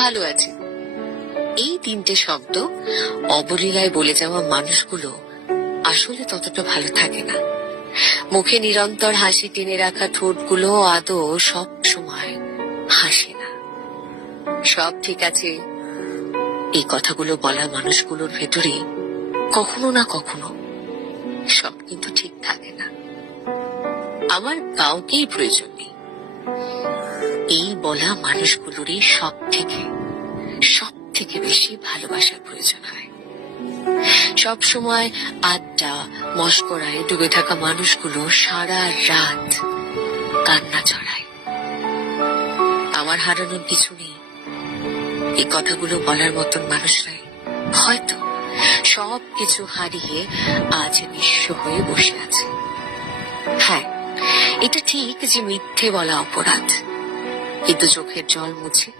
ভালো আছি, এই তিনটে শব্দ অবলীলায় বলে যাওয়া মানুষগুলো আসলে ততটা ভালো থাকে না। মুখে নিরন্তর হাসি টেনে রাখা ঠোঁটগুলো আদৌ সব সময় হাসে না। সব ঠিক আছে, এই কথাগুলো বলা মানুষগুলোর ভেতরে কখনো না কখনো সব কিন্তু ঠিক থাকে না। আমার কাউকেই প্রয়োজন নেই, এই বলা মানুষগুলোরই সব থেকে বেশি ভালোবাসার প্রয়োজন হয়। সব সময় আড্ডা মশকরায় ডুবে থাকা মানুষগুলো সারা রাত কান্না ছড়ায়। আমার হারানোর কিছু নেই, এই কথাগুলো বলার মতন মানুষরাই হয়তো সব কিছু হারিয়ে আজ নিঃস্ব হয়ে বসে আছে। হ্যাঁ, এটা ঠিক যে মিথ্যে বলা অপরাধ, কিন্তু চোখের জল মুছে